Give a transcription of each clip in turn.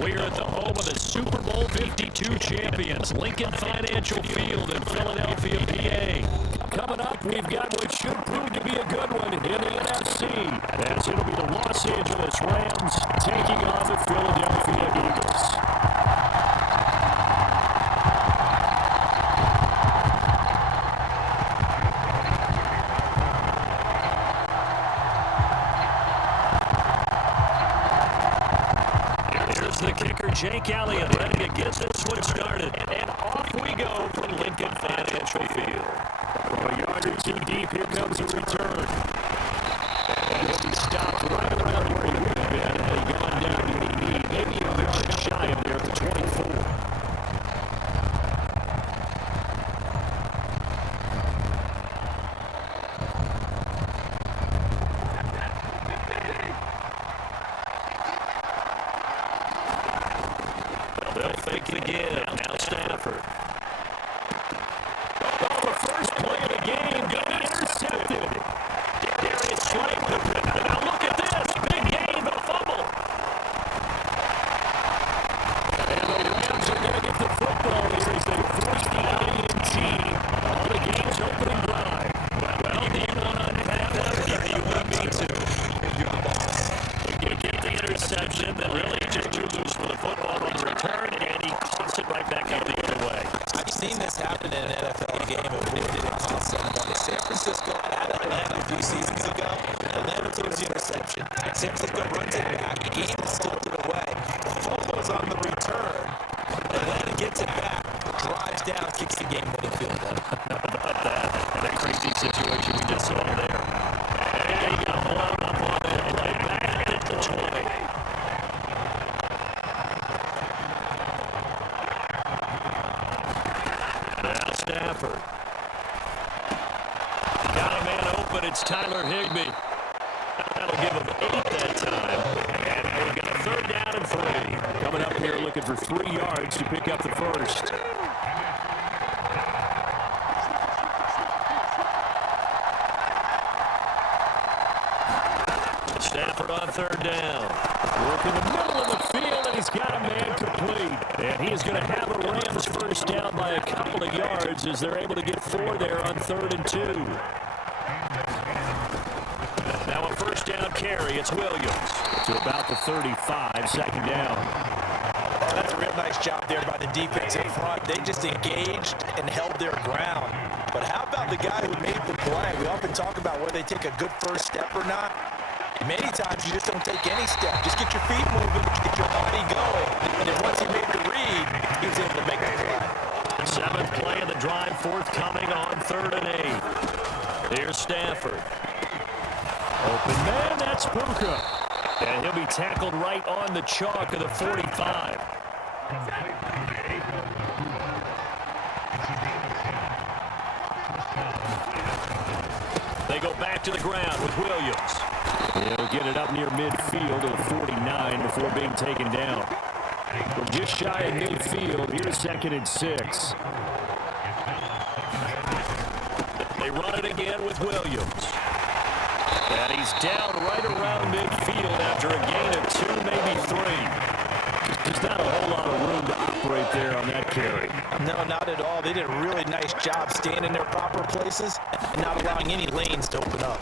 We're at the home of the Super Bowl 52 champions, Lincoln Financial Field in Philadelphia, PA. Coming up, we've got what should prove to be a good one in the NFC, as it'll be the Los Angeles Rams taking on the Philadelphia Eagles. The kicker, Jake Elliott, ready to get this one started. And off we go from Lincoln Financial Field. From a yard or two deep, here comes a return. And he'll be stopped right around where he would have been had he gone down to the knee, maybe a yard shy of there at the 24. They'll fake it again. Now Stafford. Oh, the first play of the game got intercepted. Darius Slayton. Now look at this. Big gain, the fumble. And the Rams are going to get the football here as they force the INT on the game's opening drive. Well, do you want to unpack that or do you want me to? You get the interception that really just too loose for the football on the return, and he caught it right back out the other way. I've seen this happen in an NFL game, and boy, did it cost somebody. San Francisco had Atlanta a few seasons ago. Atlanta throws the interception. San Francisco runs it back. The game is tilted away. The fumble's on the return. Atlanta gets it back, drives down, kicks the game-winning field goal. How about that? That crazy situation we just saw there. And he got blown up on that play back at the 20. Now Stafford. Got a man open. It's Tyler Higbee. That'll give him 8 that time. And we've got a third down and 3. Coming up here looking for 3 yards to pick up the first. Stafford on third down. Work in the middle of the field, and he's got a man complete. And he is going to have a Rams first down by a couple of yards as they're able to get 4 there on 3rd and 2. Now a first down carry. It's Williams to about the 35, second down. That's a real nice job there by the defense in front. They just engaged and held their ground. But how about the guy who made the play? We often talk about whether they take a good first step or not. Many times you just don't take any step. Just get your feet moving, get your body going. And then once he made the read, he was able to make the play. 7th play of the drive, forthcoming on 3rd and 8. Here's Stafford. Open man, that's Puka. And he'll be tackled right on the chalk of the 45. They go back to the ground with Williams. He'll get it up near midfield to the 49 before being taken down. From just shy of midfield, here's 2nd and 6. They run it again with Williams. And he's down right around midfield after a gain of 2, maybe 3. There's not a whole lot of room to operate there on that carry. No, not at all. They did a really nice job staying in their proper places and not allowing any lanes to open up.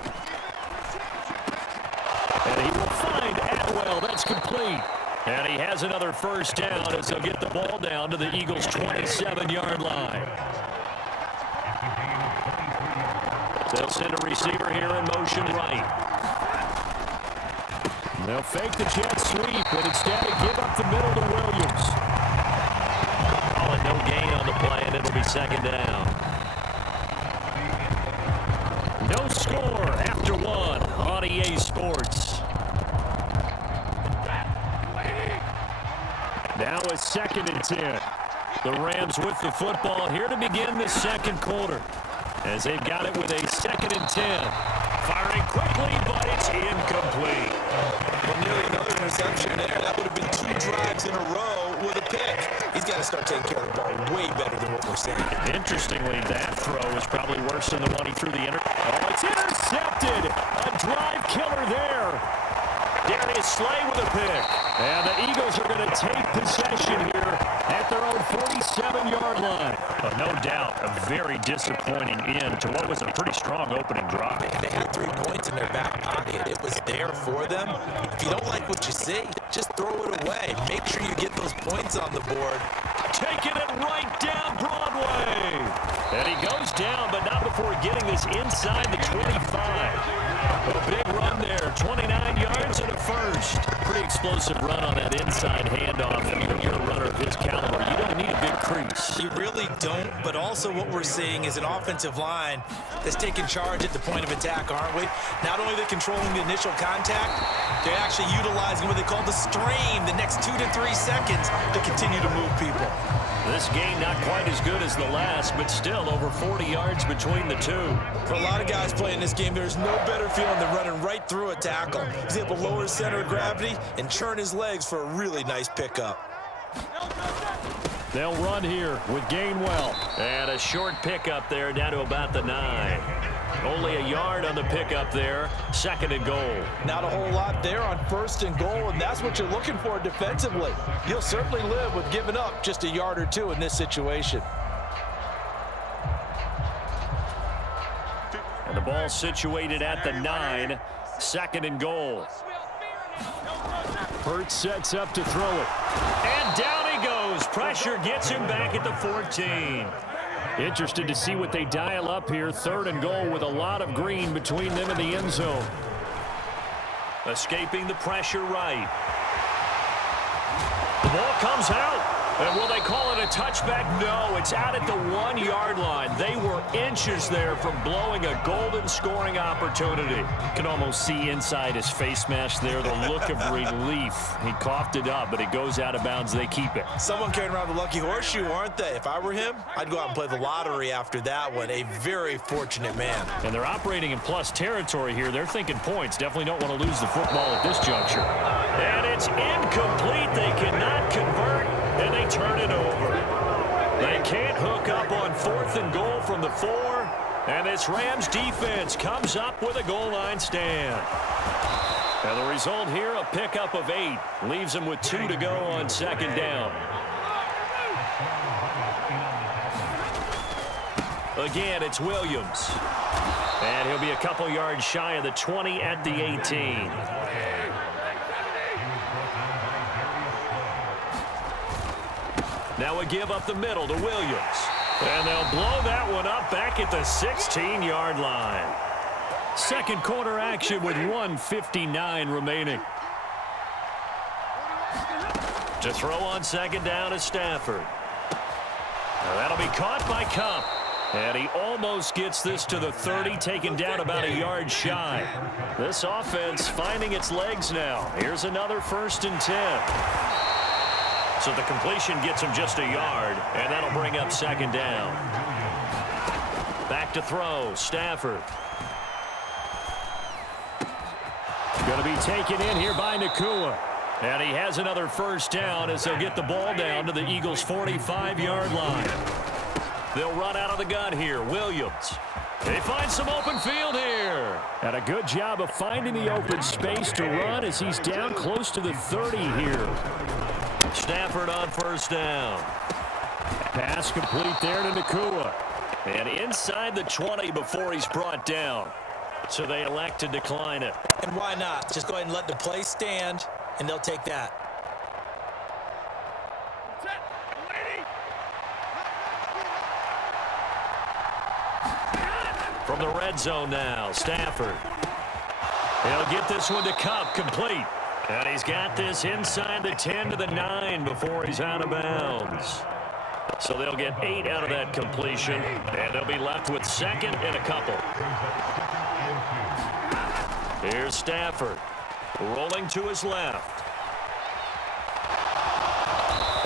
And he will find Atwell. That's complete. And he has another first down as they'll get the ball down to the Eagles' 27-yard line. They'll send a receiver here in motion right. They'll fake the jet sweep, but instead give up the middle to Williams. Oh, and no gain on the play, and it'll be 2nd down. No score after 1 on EA Sports. Now a 2nd and 10. The Rams with the football here to begin the 2nd quarter. As they've got it with a 2nd and 10. Firing quickly, but it's incomplete. Well, nearly another interception there. That would have been 2 drives in a row with a pick. He's got to start taking care of the ball way better than what we're seeing. Interestingly, that throw is probably worse than the one he threw the Oh, it's intercepted. A drive killer there. Darius Slay with a pick. And the Eagles are going to take possession here at their own 47-yard line. Oh, no doubt a very disappointing end to what was a pretty strong opening drive. They had 3 points in their back pocket. It was there for them. If you don't like what you see, just throw it away. Make sure you get those points on the board. Taking it right down Broadway. And he goes down, but not before getting this inside the 25. A big run there, 29 yards and a first. Pretty explosive run on that inside handoff. When you're a runner of his caliber, you don't need a big crease. You really don't, but also what we're seeing is an offensive line that's taking charge at the point of attack, aren't we? Not only are they controlling the initial contact, they're actually utilizing what they call the strain the next 2 to 3 seconds to continue to move people. This game not quite as good as the last, but still over 40 yards between the two. For a lot of guys playing this game, there's no better feeling than running right through a tackle. He's able to lower his center of gravity and churn his legs for a really nice pickup. They'll run here with Gainwell. And a short pickup there down to about the 9. Only a yard on the pickup there. 2nd and goal. Not a whole lot there on 1st and goal, and that's what you're looking for defensively. You'll certainly live with giving up just a yard or 2 in this situation. And the ball situated at the 9. 2nd and goal. Hurts sets up to throw it. And down he goes. Pressure gets him back at the 14. Interested to see what they dial up here. 3rd and goal with a lot of green between them and the end zone. Escaping the pressure right. The ball comes out. And will they call it a touchback? No, it's out at the 1-yard line. They were inches there from blowing a golden scoring opportunity. You can almost see inside his face mask there the look of relief. He coughed it up, but it goes out of bounds. They keep it. Someone carrying around the lucky horseshoe, aren't they? If I were him, I'd go out and play the lottery after that one. A very fortunate man. And they're operating in plus territory here. They're thinking points. Definitely don't want to lose the football at this juncture. And it's incomplete. They cannot convert. And they turn it over. They can't hook up on 4th and goal from the 4. And this Rams defense comes up with a goal line stand. And the result here, a pickup of 8. Leaves them with 2 to go on 2nd down. Again, it's Williams. And he'll be a couple yards shy of the 20 at the 18. Now a give up the middle to Williams. And they'll blow that one up back at the 16-yard line. 2nd quarter action with 1:59 remaining. To throw on 2nd down is Stafford. Now that'll be caught by Kupp. And he almost gets this to the 30, taken down about a yard shy. This offense finding its legs now. Here's another 1st and 10. So the completion gets him just a yard, and that'll bring up 2nd down. Back to throw, Stafford. Going to be taken in here by Nakua. And he has another 1st down as they'll get the ball down to the Eagles' 45-yard line. They'll run out of the gun here, Williams. They find some open field here. And a good job of finding the open space to run as he's down close to the 30 here. Stafford on 1st down. Pass complete there to Nakua. And inside the 20 before he's brought down. So they elect to decline it. And why not? Just go ahead and let the play stand, and they'll take that. From the red zone now, Stafford. He'll get this one to Kupp, complete. And he's got this inside the 10 to the 9 before he's out of bounds. So they'll get 8 out of that completion, and they'll be left with 2nd and a couple. Here's Stafford, rolling to his left.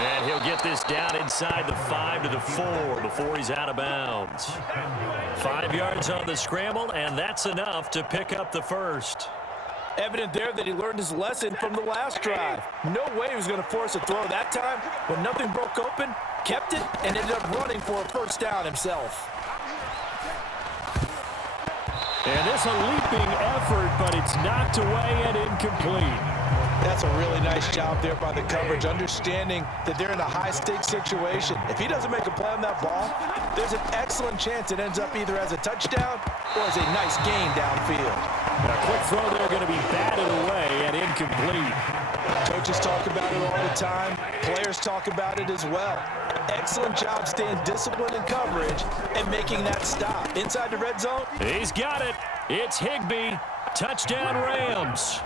And he'll get this down inside the 5 to the 4 before he's out of bounds. 5 yards on the scramble, and that's enough to pick up the 1st. Evident there that he learned his lesson from the last drive. No way he was going to force a throw that time. When nothing broke open, kept it, and ended up running for a 1st down himself. And it's a leaping effort, but it's knocked away and incomplete. That's a really nice job there by the coverage, understanding that they're in a high-stakes situation. If he doesn't make a play on that ball, there's an excellent chance it ends up either as a touchdown or as a nice gain downfield. A quick throw there going to be batted away and incomplete. Coaches talk about it all the time. Players talk about it as well. Excellent job staying disciplined in coverage and making that stop. Inside the red zone. He's got it. It's Higbee. Touchdown, Rams.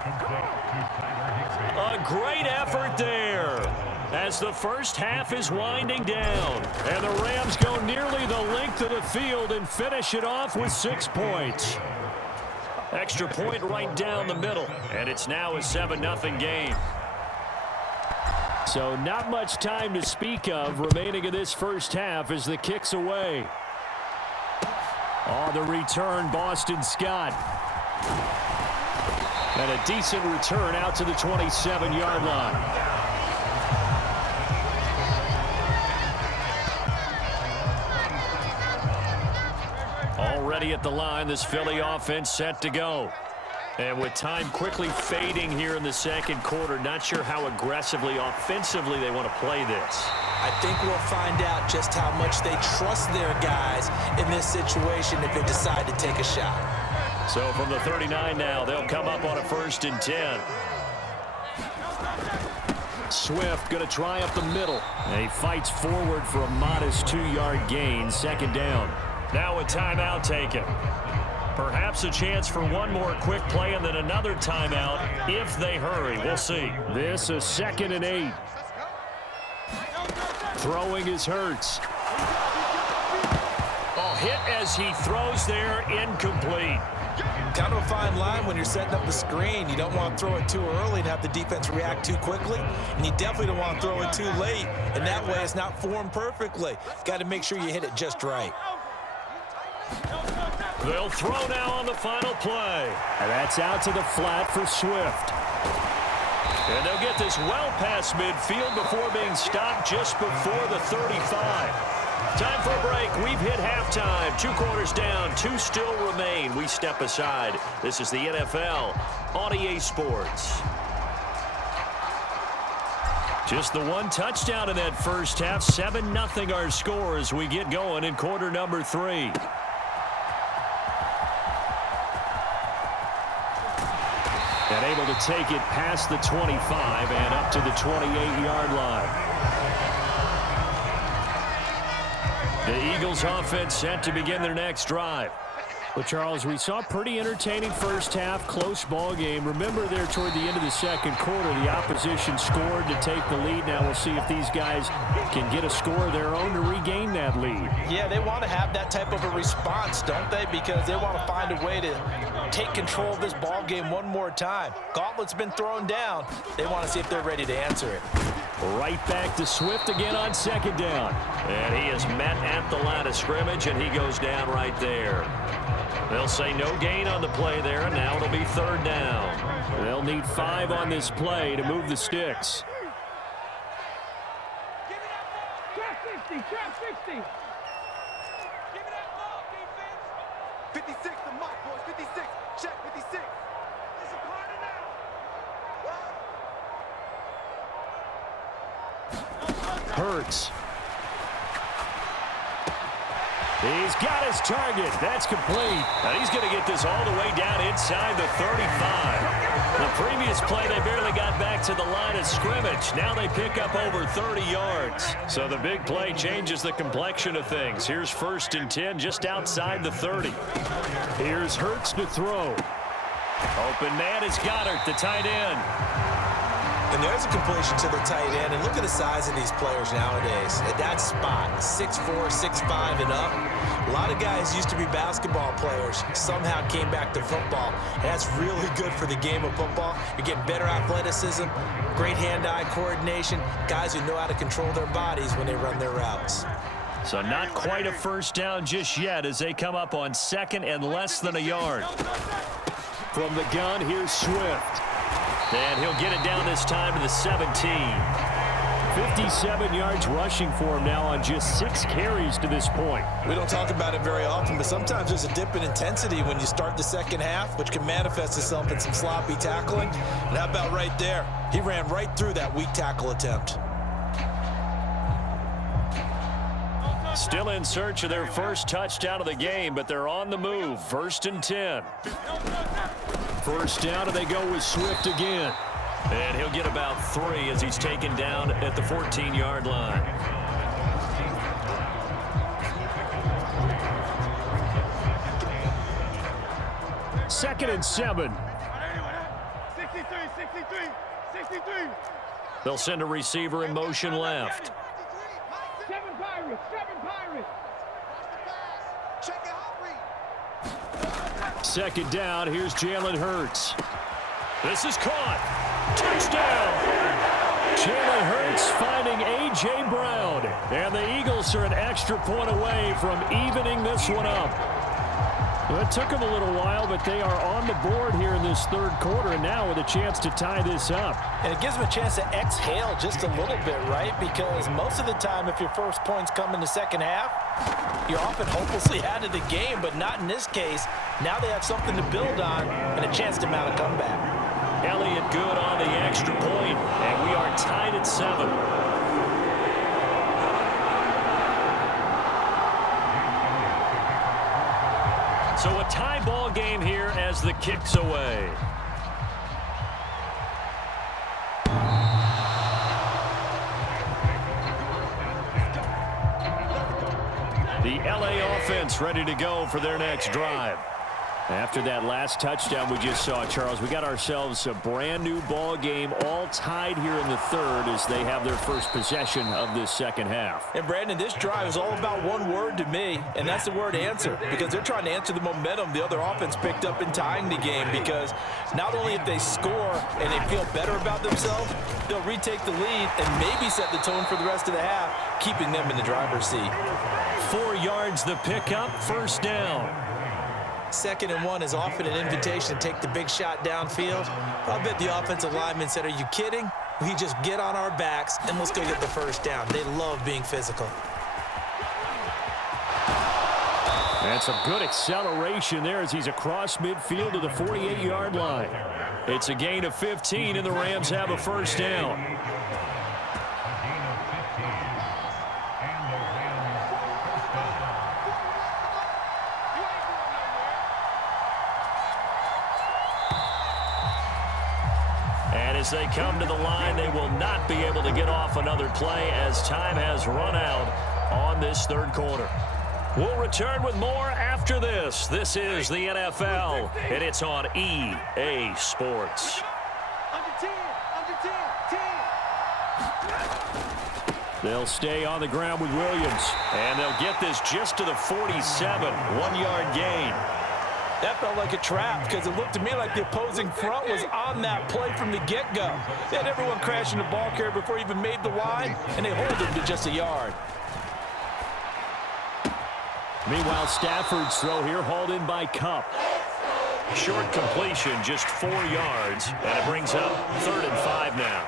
A great effort there as the first half is winding down. And the Rams go nearly the length of the field and finish it off with 6 points. Extra point right down the middle. And it's now a 7-0 game. So not much time to speak of remaining in this first half as the kick's away. On the return, Boston Scott. And a decent return out to the 27-yard line. Already at the line, this Philly offense set to go. And with time quickly fading here in the second quarter, not sure how aggressively, offensively they want to play this. I think we'll find out just how much they trust their guys in this situation if they decide to take a shot. So from the 39 now, they'll come up on a 1st and 10. Swift going to try up the middle. And he fights forward for a modest 2-yard gain, 2nd down. Now a timeout taken. Perhaps a chance for one more quick play and then another timeout if they hurry. We'll see. This a 2nd and 8. Throwing is Hurts. Oh, hit as he throws there, incomplete. Kind of a fine line when you're setting up the screen. You don't want to throw it too early and have the defense react too quickly. And you definitely don't want to throw it too late. And that way it's not formed perfectly. Got to make sure you hit it just right. They'll throw now on the final play. And that's out to the flat for Swift. And they'll get this well past midfield before being stopped just before the 35. Time for a break. We've hit halftime. 2 quarters down. 2 still remain. We step aside. This is the NFL on EA Sports. Just the 1 touchdown in that first half. 7-0 our score as we get going in quarter number 3. And able to take it past the 25 and up to the 28-yard line. The Eagles offense set to begin their next drive. Well, Charles, we saw a pretty entertaining first half, close ball game. Remember there toward the end of the second quarter, the opposition scored to take the lead. Now we'll see if these guys can get a score of their own to regain that lead. Yeah, they want to have that type of a response, don't they? Because they want to find a way to take control of this ball game one more time. Gauntlet's been thrown down. They want to see if they're ready to answer it. Right back to Swift again on 2nd down. And he is met at the line of scrimmage, and he goes down right there. They'll say no gain on the play there, and now it'll be 3rd down. They'll need 5 on this play to move the sticks. Give me that ball. Trap 60, trap 60. Give me that ball, defense. 56, the mark, boys. 56. Check 56. It's a party now. Hurts. He's got his target. That's complete. And he's going to get this all the way down inside the 35. The previous play, they barely got back to the line of scrimmage. Now they pick up over 30 yards. So the big play changes the complexion of things. Here's 1st and 10 just outside the 30. Here's Hurts to throw. Open man is Goddard, the tight end. And there's a completion to the tight end. And look at the size of these players nowadays. At that spot, 6'4", 6'5", and up. A lot of guys used to be basketball players. Somehow came back to football. And that's really good for the game of football. You're getting better athleticism, great hand-eye coordination, guys who know how to control their bodies when they run their routes. So not quite a 1st down just yet as they come up on 2nd and less than a yard. From the gun, here's Swift. And he'll get it down this time to the 17. 57 yards rushing for him now on just 6 carries to this point. We don't talk about it very often, but sometimes there's a dip in intensity when you start the second half, which can manifest itself in some sloppy tackling. And how about right there? He ran right through that weak tackle attempt. Still in search of their first touchdown of the game, but they're on the move. 1st and 10. First down, and they go with Swift again. And he'll get about 3 as he's taken down at the 14-yard line. Second and 7. 63. They'll send a receiver in motion left. 7 Pirates. Check it out, Second down, here's Jalen Hurts. This is caught. Touchdown! Jalen Hurts finding A.J. Brown. And the Eagles are an extra point away from evening this one up. Well, it took them a little while, but they are on the board here in this third quarter, and now with a chance to tie this up. And it gives them a chance to exhale just a little bit, right? Because most of the time, if your first points come in the second half, you're often hopelessly out of the game, but not in this case. Now they have something to build on and a chance to mount a comeback. Elliott good on the extra point, and we are tied at 7. So a tie ball game here as the kick's away. The LA offense ready to go for their next drive. After that last touchdown we just saw, Charles, we got ourselves a brand new ball game, all tied here in the third as they have their first possession of this second half. And Brandon, this drive is all about one word to me, and that's the word answer, because they're trying to answer the momentum the other offense picked up in tying the game, because not only if they score and they feel better about themselves, they'll retake the lead and maybe set the tone for the rest of the half, keeping them in the driver's seat. 4 yards the pickup, first down. 2nd and 1 is often an invitation to take the big shot downfield. I'll bet the offensive lineman said, are you kidding? We just get on our backs and let's go get the first down. They love being physical. And some good acceleration there as he's across midfield to the 48-yard line. It's a gain of 15, and the Rams have a first down. As they come to the line, they will not be able to get off another play as time has run out on this third quarter. We'll return with more after this. This is the NFL, and it's on EA Sports. Under 10. They'll stay on the ground with Williams, and they'll get this just to the 47, 1-yard gain. That felt like a trap because it looked to me like the opposing front was on that play from the get-go. They had everyone crashing the ball carrier before he even made the line, and they hold him to just a yard. Meanwhile, Stafford's throw here hauled in by Kupp. Short completion, just 4 yards, and it brings up 3rd and 5 now.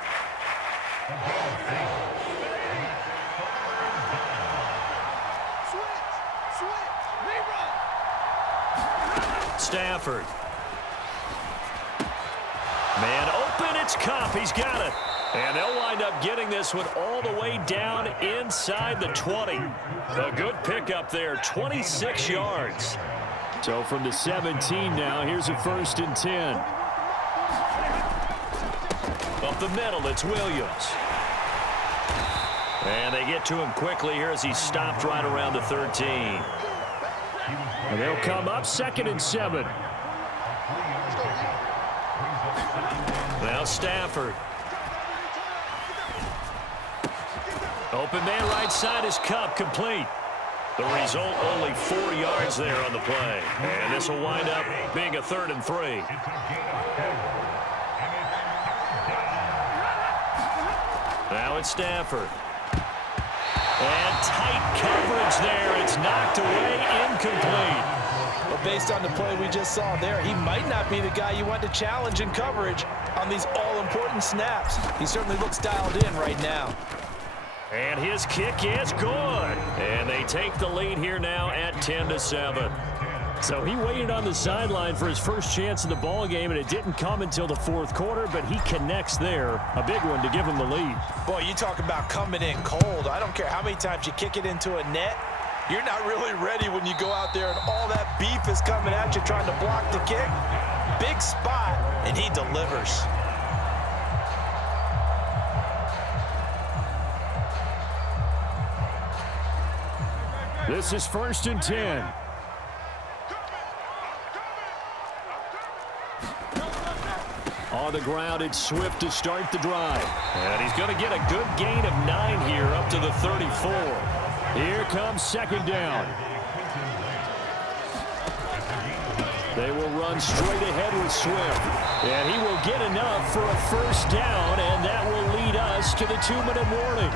Stafford. Man open, it's Kupp. He's got it. And they'll wind up getting this one all the way down inside the 20. A good pickup there, 26 yards. So from the 17 now, here's a 1st and 10. Up the middle, it's Williams. And they get to him quickly here as he's stopped right around the 13. And they'll come up 2nd and 7. Now Stafford. Open man right side is Kupp, complete. The result, only 4 yards there on the play. And this will wind up being a 3rd and 3. Now it's Stafford. And tight coverage there. It's knocked away, incomplete. But based on the play we just saw there, he might not be the guy you want to challenge in coverage on these all-important snaps. He certainly looks dialed in right now. And his kick is good. And they take the lead here now at 10-7. So he waited on the sideline for his first chance in the ball game, and it didn't come until the fourth quarter, but he connects there. A big one to give him the lead. Boy, you talk about coming in cold. I don't care how many times you kick it into a net. You're not really ready when you go out there and all that beef is coming at you trying to block the kick. Big spot, and he delivers. This is 1st and 10. On the ground, it's Swift to start the drive. And he's going to get a good gain of 9 here up to the 34. Here comes 2nd down. They will run straight ahead with Swift. And he will get enough for a 1st down, and that will lead us to the 2-minute warning.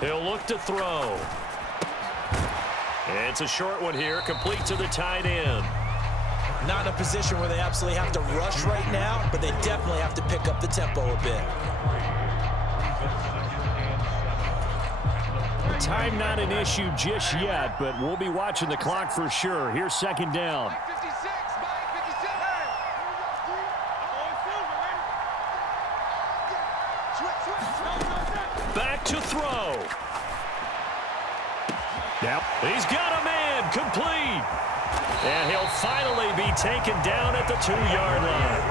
He'll look to throw. It's a short one here, complete to the tight end. Not in a position where they absolutely have to rush right now, but they definitely have to pick up the tempo a bit. Time not an issue just yet, but we'll be watching the clock for sure. Here's 2nd down. Back to throw. Now he's got a man complete. And he'll finally be taken down at the 2-yard line.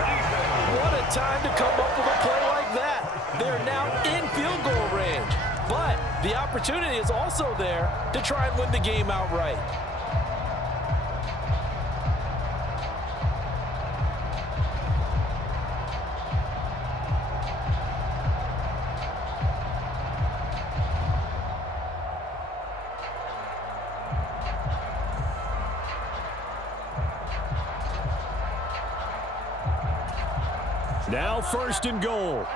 What a time to come up with a play like that. They're now in field goal range. But the opportunity is also there to try and win the game outright. Now 1st and goal.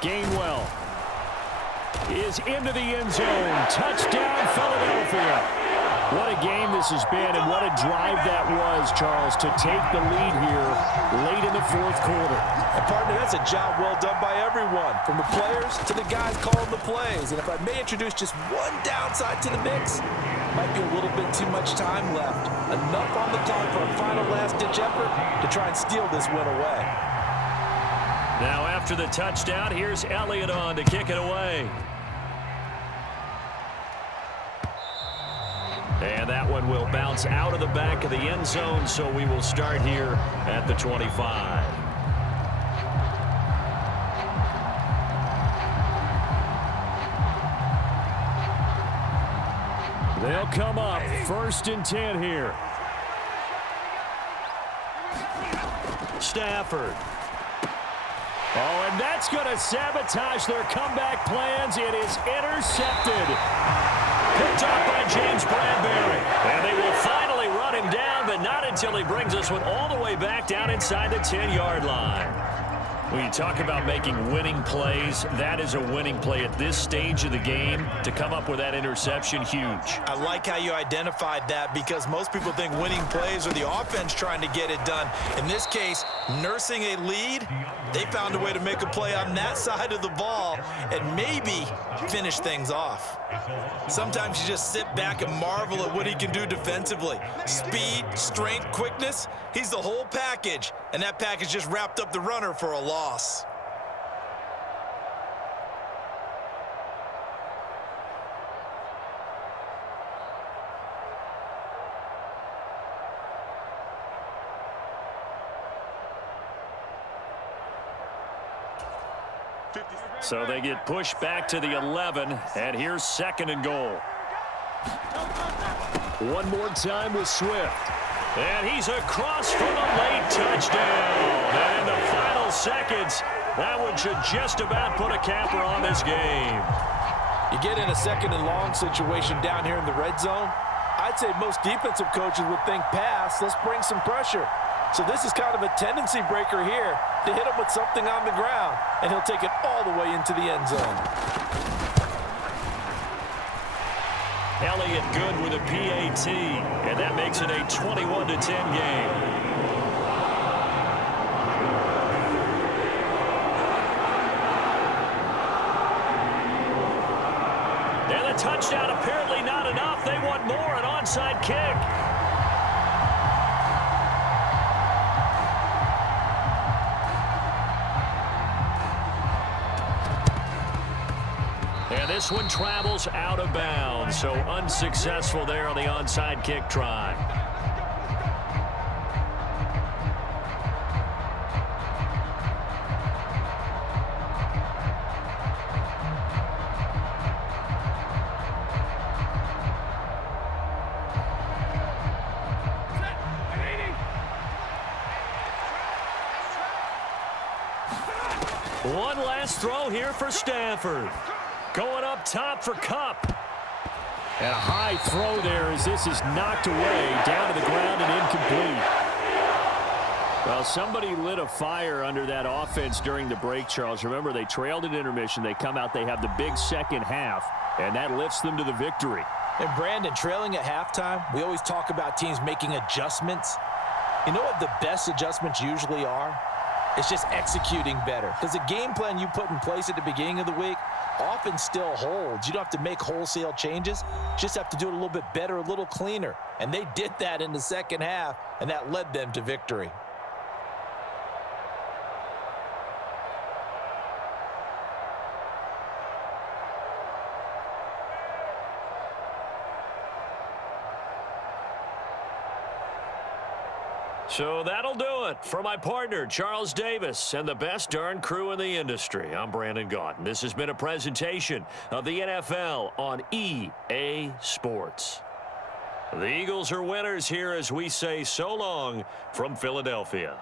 Gainwell is into the end zone. Touchdown, Philadelphia. What a game this has been, and what a drive that was, Charles, to take the lead here late in the fourth quarter. And partner, that's a job well done by everyone, from the players to the guys calling the plays. And if I may introduce just one downside to the mix, might be a little bit too much time left. Enough on the clock for a final last-ditch effort to try and steal this win away. Now after the touchdown, here's Elliott on to kick it away. And that one will bounce out of the back of the end zone, so we will start here at the 25. They'll come up 1st and 10 here. Stafford. Oh, and that's going to sabotage their comeback plans. It is intercepted. Picked off by James Bradbury. And they will finally run him down, but not until he brings us one all the way back down inside the 10-yard line. When you talk about making winning plays, that is a winning play at this stage of the game. To come up with that interception, huge. I like how you identified that, because most people think winning plays are the offense trying to get it done. In this case, nursing a lead, they found a way to make a play on that side of the ball and maybe finish things off. Sometimes you just sit back and marvel at what he can do defensively. Speed, strength, quickness, he's the whole package, and that package just wrapped up the runner for a loss. So they get pushed back to the 11, and here's 2nd and goal. One more time with Swift. And he's across for the late touchdown. And in the final seconds, that one should just about put a capper on this game. You get in a 2nd and long situation down here in the red zone, I'd say most defensive coaches would think pass, let's bring some pressure. So this is kind of a tendency breaker here to hit him with something on the ground, and he'll take it all the way into the end zone. Elliott good with a PAT, and that makes it a 21-10 game. And the touchdown apparently not enough. They want more, an onside kick. And this one travels out of bounds, so unsuccessful there on the onside kick try. One last throw here for Stafford. Going up top for Kupp. And a high throw there as this is knocked away, down to the ground and incomplete. Well, somebody lit a fire under that offense during the break, Charles. Remember, they trailed at intermission. They come out, they have the big second half, and that lifts them to the victory. And Brandon, trailing at halftime, we always talk about teams making adjustments. You know what the best adjustments usually are? It's just executing better. Because the game plan you put in place at the beginning of the week often still holds. You don't have to make wholesale changes. You just have to do it a little bit better, a little cleaner. And they did that in the second half, and that led them to victory. So that'll do it for my partner, Charles Davis, and the best darn crew in the industry. I'm Brandon Gaudin. This has been a presentation of the NFL on EA Sports. The Eagles are winners here as we say so long from Philadelphia.